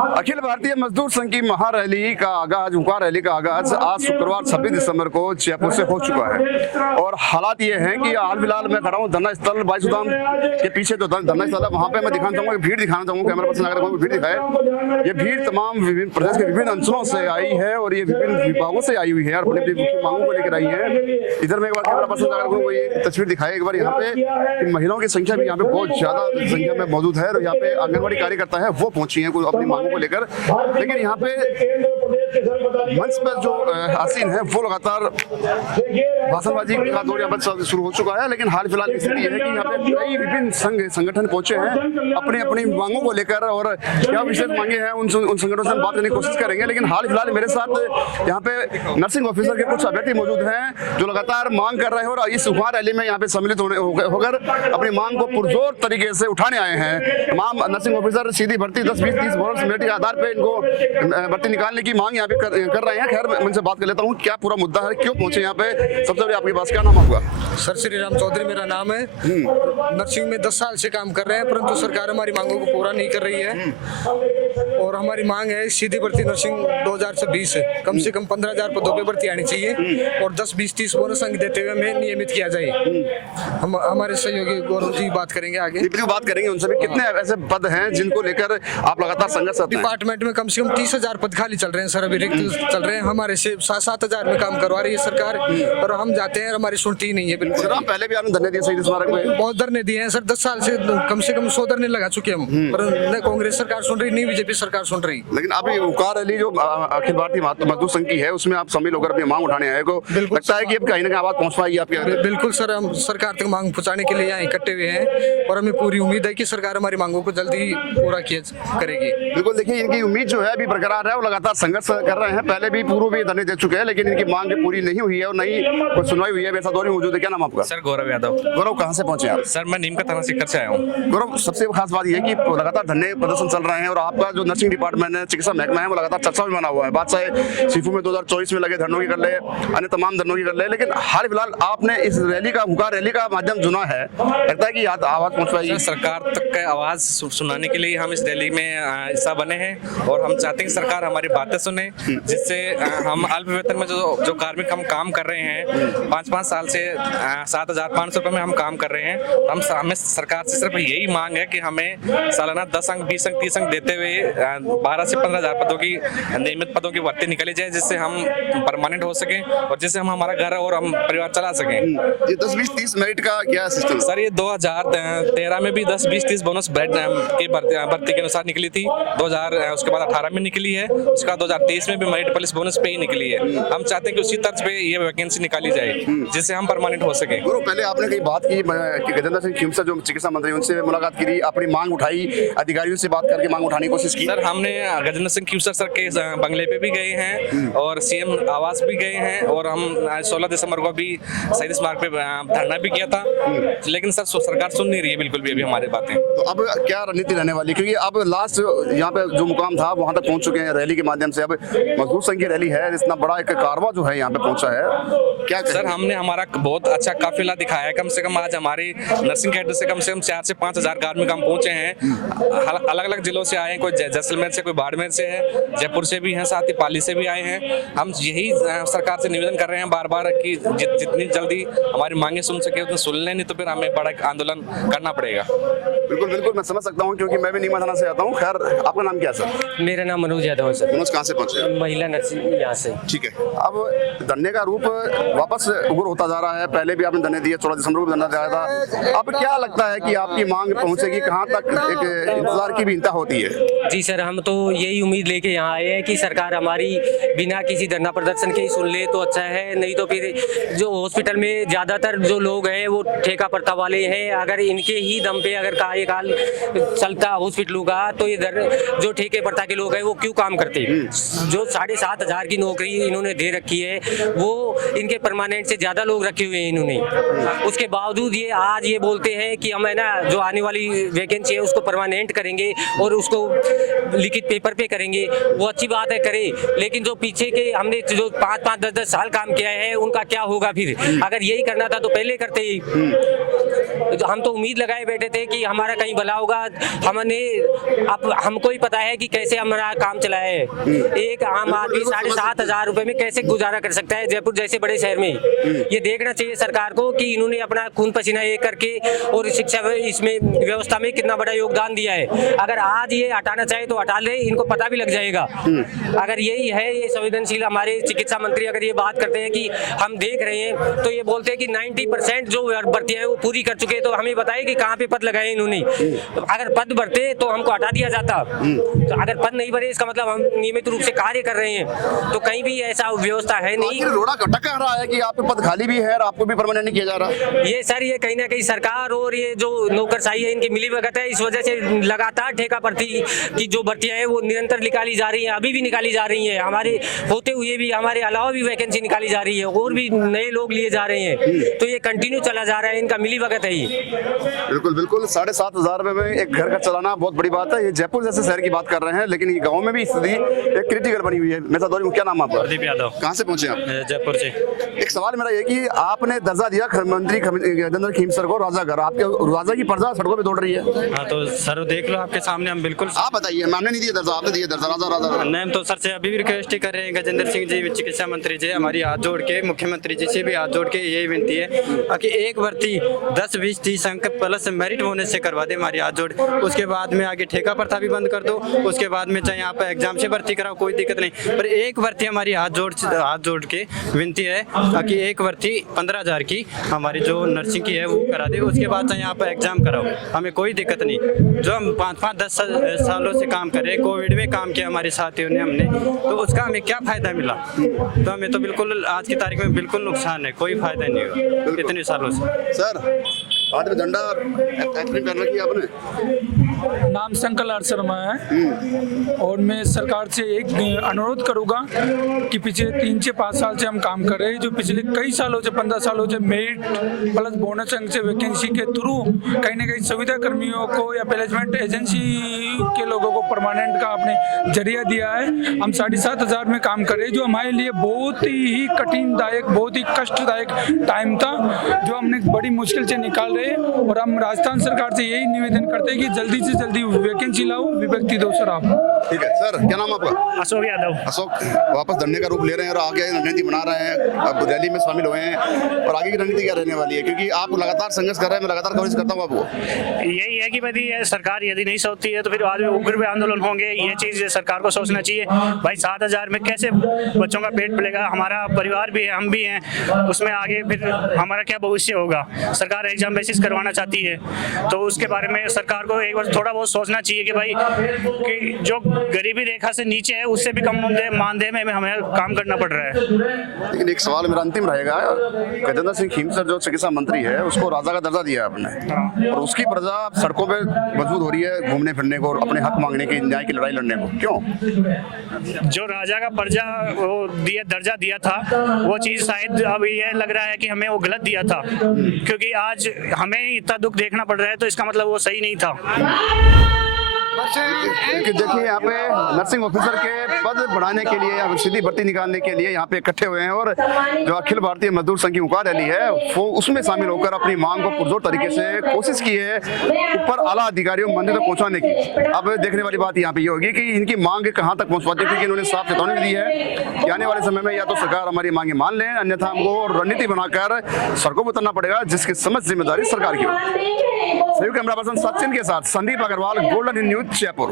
अखिल भारतीय मजदूर संघ की महारैली का आगाज, हुकार रैली का आगाज आज शुक्रवार 26 दिसंबर को जयपुर से हो चुका है। और हालात ये हैं कि हाल फिलहाल मैं खड़ा हूँ धरना स्थल बाईसुदाम के पीछे जो धरना स्थल है वहाँ पे मैं दिखाना चाहूँगा, भीड़ दिखाना चाहूँगा, कैमरा पर्सन अगर कोई भीड़ दिखाए। ये भीड़ तमाम विभिन्न प्रदेश के विभिन्न अंचलों से आई है और ये विभिन्न विभागों से आई हुई है और अपनी अपनी मुख्य मांगों को लेकर आई है। इधर में एक बार कैमरा पर्सन अगर कोई तस्वीर दिखाए एक बार, यहाँ पे महिलाओं की संख्या भी यहाँ पे बहुत ज्यादा संख्या में मौजूद है और यहाँ पे आंगनबाड़ी कार्यकर्ता है वो पहुंची है अपनी मांगों को लेकर। लेकिन यहाँ पे मंच पर जो आसीन है वो लगातार भाषणबाजी का दौर यहाँ पर शुरू हो चुका है। लेकिन हाल फिलहाल की स्थिति यह है कि यहाँ पे कई विभिन्न संगठन पहुंचे हैं अपनी अपनी मांगों को लेकर और क्या विशेष मांगे हैं उन संगठनों से बात करने की कोशिश करेंगे। लेकिन हाल फिलहाल मेरे साथ यहाँ पे नर्सिंग ऑफिसर के कुछ अभ्यर्थी मौजूद हैं जो लगातार मांग कर रहे हैं और इस हुकार रैली में यहाँ पे सम्मिलित होकर अपनी मांग को पुरजोर तरीके से उठाने आए हैं। तमाम नर्सिंग ऑफिसर सीधी भर्ती 10, 20, 30 बोनस मेरिट के आधार पे इनको भर्ती निकालने की मांग यहाँ पे कर रहे हैं। खैर मैं उनसे बात कर लेता हूँ क्या पूरा मुद्दा है, क्यों पहुंचे यहाँ पे। सबसे पहले आपके पास क्या नाम होगा? सर श्री राम चौधरी मेरा नाम है। नर्सिंग में 10 साल से काम कर रहे हैं परंतु सरकार हमारी मांगों को पूरा नहीं कर रही है और हमारी मांग है सीधी भर्ती नर्सिंग 2020 कम से कम 15,000 पदों पे भर्ती आनी चाहिए और 10, 20, 30 बोनस अंक देते हुए हमें नियमित किया जाए। हम हमारे सहयोगी गौरव जी बात करेंगे आगे। बात करेंगे उनसे भी। कितने ऐसे पद हैं जिनको लेकर आप लगातार संघर्ष करते हैं? डिपार्टमेंट में कम से कम 30,000 पद खाली चल रहे हैं सर, अभी रिक्त चल रहे हैं। हमारे से 7,000 में काम करवा रही है सरकार और हम जाते हैं हमारी सुनती ही नहीं है बिल्कुल। सर पहले भी आपने धरने दिए शहीद स्मारक में? बहुत धरने दिए हैं सर, 10 साल से कम 100 धरने लगा चुके हम, पर न कांग्रेस सरकार सुन रही, नहीं बीजेपी सरकार सुन रही। लेकिन अभी हुकार रैली जो अखिल भारतीय मजदूर संघ की है उसमें आप शामिल होकर अपनी मांग उठाने आए को लगता है कि अब कहीं ना कहीं आवाज पहुंच पाएगी आपके? बिल्कुल सर, हम सरकार तक मांग पहुंचाने के लिए यहाँ इकट्ठे हुए हैं और हमें पूरी उम्मीद है कि सरकार हमारी मांगों को जल्दी पूरा करेगी। बिल्कुल, देखिए इनकी उम्मीद जो है अभी बरकरार है और लगातार संघर्ष कर रहे हैं। पहले भी पूर्व भी धरने दे चुके हैं लेकिन इनकी मांग पूरी नहीं हुई है और नहीं कोई सुनवाई हुई है। वैसा दौर मौजूद है। क्या नाम आपका? सर गौरव यादव। गौरव कहाँ से पहुंचे आप? सर मैं नीम का थाना सीकर से आया हूँ। गौरव सबसे खास बात यह है कि लगातार धरने प्रदर्शन चल रहे हैं और आपका जो नर्सिंग डिपार्टमेंट है, चिकित्सा महकमा है, वो लगातार चर्चा में बना हुआ है। बात चाहे सीफू में 2024 में लगे धरनों की कर ले, अन्य तमाम धरनों की कर ले, लेकिन हाल फिलहाल आपने इस रैली का हुकार रैली का माध्यम चुना है। लगता है कि आवाज पहुंच पाएगी? सरकार तक का आवाज सुनाने के लिए हम इस रैली में हिस्सा बने हैं और हम चाहते हैं कि सरकार हमारी बातें सुने, जिससे हम अल्प वेतन में जो कार्मिक हम काम कर रहे हैं 5-5 साल से 7,500 रुपए में हम काम कर रहे हैं। हमें सरकार से सिर्फ यही मांग है कि हमें सालाना 10 अंक, 20 अंक, 30 अंक देते हुए 12 से 15,000 पदों की नियमित पदों की भर्ती निकाली जाए, जिससे हम परमानेंट हो सके और जिससे हम हमारा घर और हम परिवार चला सकें। ये 10, 20, 30 मेरिट का क्या सिस्टम? सर ये 2013 में भी 10, 20, 30 बोनस की भर्ती के अनुसार निकली थी। 2000 उसके बाद 18 में निकली है, उसके बाद 2023 में भी मेरिट पुलिस बोनस पे ही निकली है। हम चाहते हैं कि उसी तर्ज पे ये वैकेंसी निकाली जाए जिससे हम परमानेंट हो सके। पहले आपने कई बात की कि गजेंद्र सिंह खीमसा जो चिकित्सा मंत्री, उनसे मुलाकात करी, अपनी मांग उठाई, अधिकारियों से बात करके मांग उठाने की कोशिश की? सर हमने गजेंद्र सिंह खीमसा सर के बंगले पे भी गए हैं और सीएम आवास भी गए हैं और हम 16 दिसंबर को भी शहीद स्मारक पे धरना भी किया था। लेकिन सर सरकार सुन नहीं रही है बिल्कुल भी अभी हमारी बातें। तो अब क्या रणनीति रहने वाली? क्योंकि अब लास्ट यहाँ पे जो मुकाम था वहां तक पहुंच चुके हैं रैली के माध्यम से। अब मजदूर संघ की रैली है, इतना बड़ा एक कारवा जो है यहाँ पे पहुंचा है, क्या सर हमने हमारा बहुत अच्छा काफिला दिखाया है। कम से कम आज हमारी नर्सिंग कैडर से कम 4 से 5,000 कार्मिक हम पहुंचे हैं। अलग अलग जिलों से आए हैं, कोई जैसलमेर से, कोई बाड़मेर से है, जयपुर से भी हैं, साथ ही पाली से भी आए हैं। हम यही सरकार से निवेदन कर रहे हैं बार बार कि जितनी जल्दी हमारी मांगे सुन सके उतनी सुन लें, नहीं तो फिर हमें बड़ा आंदोलन करना पड़ेगा। बिल्कुल बिल्कुल मैं समझ सकता हूँ क्योंकि मैं भी नीमा थाना से आता हूँ। खैर आपका नाम क्या है सर? मेरा नाम मनोज यादव है सर। मनोज कहाँ से पहुँचे? महिला नर्सिंग यहाँ से। ठीक है, अब धरने का रूप वापस उग्र होता जा रहा है। पहले भी आपने धरने दिए, 16 दिसंबर को भी धरना दिया था। अब क्या लगता है कि आपकी मांग पहुंचेगी? कहाँ तक एक इंतजार की भी इंतहा होती है? जी सर, हम तो यही उम्मीद लेके यहाँ आए हैं कि सरकार हमारी बिना किसी धरना प्रदर्शन के ही सुन ले तो अच्छा है, नहीं तो फिर जो हॉस्पिटल में ज़्यादातर जो लोग हैं वो ठेका प्रथा वाले हैं। अगर इनके ही दम पे अगर कार्यकाल चलता हॉस्पिटलों का तो इधर जो ठेके प्रथा के लोग हैं वो क्यों काम करते? जो 7,500 की नौकरी इन्होंने दे रखी है वो इनके परमानेंट से ज़्यादा लोग रखे हुए हैं इन्होंने। उसके बावजूद ये आज ये बोलते हैं कि हम है ना जो आने वाली वैकेंसी है उसको परमानेंट करेंगे और उसको लिखित पेपर पे करेंगे। वो अच्छी बात है करे, लेकिन जो पीछे के हमने जो 5-5, 10-10 साल काम किया है उनका क्या होगा फिर? अगर यही करना था तो पहले करते ही। हम तो उम्मीद लगाए बैठे थे कि हमारा कहीं भला होगा। हमने अब हमको ही पता है कि कैसे हमारा काम चला है। एक आम आदमी 7,500 रुपए में कैसे गुजारा कर सकता है जयपुर जैसे बड़े शहर में। ये देखना चाहिए सरकार को कि इन्होंने अपना खून पसीना एक करके और शिक्षा इसमें व्यवस्था में कितना बड़ा योगदान दिया है। अगर आज ये हटाना चाहे तो हटा ले, इनको पता भी लग जाएगा। अगर यही है ये संवेदनशील हमारे चिकित्सा मंत्री अगर ये बात करते हैं कि हम देख रहे हैं तो ये बोलते हैं कि 90% जो भर्तियां है वो पूरी कर चुके हैं, तो हमें बताइए कि कहाँ पे पद लगाए इन्होंने। तो अगर पद भरते तो हमको हटा दिया जाता। तो अगर पद नहीं भरे इसका मतलब हम नियमित रूप से कार्य कर रहे हैं, तो कहीं भी ऐसा व्यवस्था है नहीं। रोड़ा कह रहा है कि आपके पद खाली भी है और आपको भी परमानेंट नहीं किया जा रहा। ये सर ये कहीं ना कहीं सरकार और ये जो नौकरशाही है इनकी मिलीभगत है। इस वजह से लगातार ठेका भर्ती की जो भर्तियां है वो निरंतर निकाली जा रही है, अभी भी निकाली जा रही है। हमारे होते हुए भी हमारे अलावा भी वैकेंसी निकाली जा रही है और भी नए लोग लिए जा रहे हैं। तो ये कंटिन्यू चला जा रहा है, इनका मिलीभगत है ये। बिल्कुल बिल्कुल 7,500 रुपए में एक घर का चलाना बहुत बड़ी बात है। ये जयपुर जैसे शहर की बात कर रहे हैं, लेकिन ये गाँव में भी स्थिति एक क्रिटिकल बनी हुई है। मैं दौरी में क्या नाम आपका? प्रदीप यादव। कहाँ से पहुंचे आप? जयपुर से। एक सवाल मेरा ये कि आपने दर्जा दिया मंत्री गजेंद्र खीमसर को राजागर, आपके राजा की प्रजा सड़कों पे दौड़ रही है। हाँ तो सर देख लो आपके सामने, हम बिल्कुल। आप बताइए, हमने नहीं दिया दर्जा, आपने दिया दर्जा राजा। नहीं, हम तो सर से अभी भी रिक्वेस्ट ही कर रहे हैं, गजेंद्र सिंह जी चिकित्सा मंत्री जी हमारी हाथ जोड़ के, मुख्यमंत्री जी से भी हाथ जोड़ के यही विनती है कि एक भर्ती 10, 20, 30 अंक प्लस मेरिट होने से करवा दे हमारी हाथ जोड़। उसके बाद में आगे ठेका प्रथा भी बंद कर दो, उसके बाद में चाहे यहाँ पे एग्जाम से भर्ती कराओ, कोई दिक्कत नहीं, पर एक भर्ती हमारी हाथ जोड़ के विनती है कि एक भर्ती 15,000 की हमारी जो नर्सिंग की है वो करा दे। उसके बाद चाहे यहाँ पर एग्जाम कराओ, हमें कोई दिक्कत नहीं। जो हम 5-5, 10 सालों से काम कर रहे हैं, कोविड में काम किया हमारे साथियों ने, हमने तो उसका हमें क्या फायदा मिला? तो हमें तो बिल्कुल आज की तारीख में बिल्कुल नुकसान है, कोई फायदा नहीं हुआ इतने सालों से। सर हाथ में झंडा पहन रखी है आपने? नाम शंकर शर्मा है और मैं सरकार से एक अनुरोध करूंगा कि पिछले 3 से 5 साल से हम काम कर रहे हैं। जो पिछले कई सालों से 15 सालों से मेरिट प्लस बोनस अंक से वैकेंसी के थ्रू कहीं ना कहीं सुविधा कर्मियों को या प्लेसमेंट एजेंसी के लोगों को परमानेंट का आपने जरिया दिया है। हम 7,500 में काम कर रहे हैं, जो हमारे लिए बहुत ही कठिनदायक, बहुत ही कष्टदायक टाइम था, जो हमने बड़ी मुश्किल से निकाल रहे हैं। और हम राजस्थान सरकार से यही निवेदन करते हैं कि जल्दी से जल्दी वैकेंसी लाओ, विभक्ति दो सर आप। ठीक है सर, क्या नाम आपका? अशोक यादव। अशोक, वापस धरने का रूप ले रहे हैं और आगे रणनीति बना रहे हैं, अब रैली में शामिल हुए हैं, और आगे की रणनीति क्या रहने वाली है? क्योंकि आप लगातार संघर्ष कर रहे हैं, मैं लगातार कवरेज करता हूँ आपको। यही है कि भाई ये सरकार यदि नहीं सोचती है तो फिर बाद में उग्र भी आंदोलन होंगे। ये चीज़ सरकार को सोचना चाहिए। भाई 7,000 में कैसे बच्चों का पेट पलेगा? हमारा परिवार भी है, हम भी हैं, उसमें आगे फिर हमारा क्या भविष्य होगा? सरकार एग्जाम बेसिस करवाना चाहती है, तो उसके बारे में सरकार को एक बार थोड़ा बहुत सोचना चाहिए कि भाई कि जो गरीबी रेखा से नीचे है उससे भी कम मानदेय में हमें काम करना पड़ रहा है। लेकिन एक सवाल मेरा अंतिम रहेगा, गजेंद्र सिंह खीमसर जो चिकित्सा मंत्री है उसको राजा का दर्जा दिया आपने, और उसकी प्रजा सड़कों पे मजबूत हो रही है घूमने फिरने को और अपने हक मांगने की, न्याय की लड़ाई लड़ने को, क्यों? जो राजा का पर्जा वो दर्जा दिया था वो चीज़ शायद अब ये लग रहा है कि हमें वो गलत दिया था, क्योंकि आज हमें इतना दुख देखना पड़ रहा है, तो इसका मतलब वो सही नहीं था। देखिए यहाँ पे नर्सिंग ऑफिसर के पद बढ़ाने के लिए या सीधी भर्ती निकालने के लिए यहाँ पे इकट्ठे हुए हैं, और जो अखिल भारतीय मजदूर संघ की उकार रैली है वो उसमें शामिल होकर अपनी मांग को पुरजोर तरीके से कोशिश की है ऊपर आला अधिकारियों मंदिर तक पहुँचाने की। अब देखने वाली बात यहाँ पे ये होगी कि इनकी मांग कहाँ तक पहुँच पाती है, क्योंकि इन्होंने साफ चेतावनी भी दी है कि आने वाले समय में या तो सरकार हमारी मांगे मान लें, अन्यथा हमको रणनीति बनाकर सड़कों पर उतरना पड़ेगा, जिसकी समझ जिम्मेदारी सरकार की हो। सहयोग कैमरा पर्सन सचिन के साथ संदीप अग्रवाल, गोल्डन न्यूज जयपुर।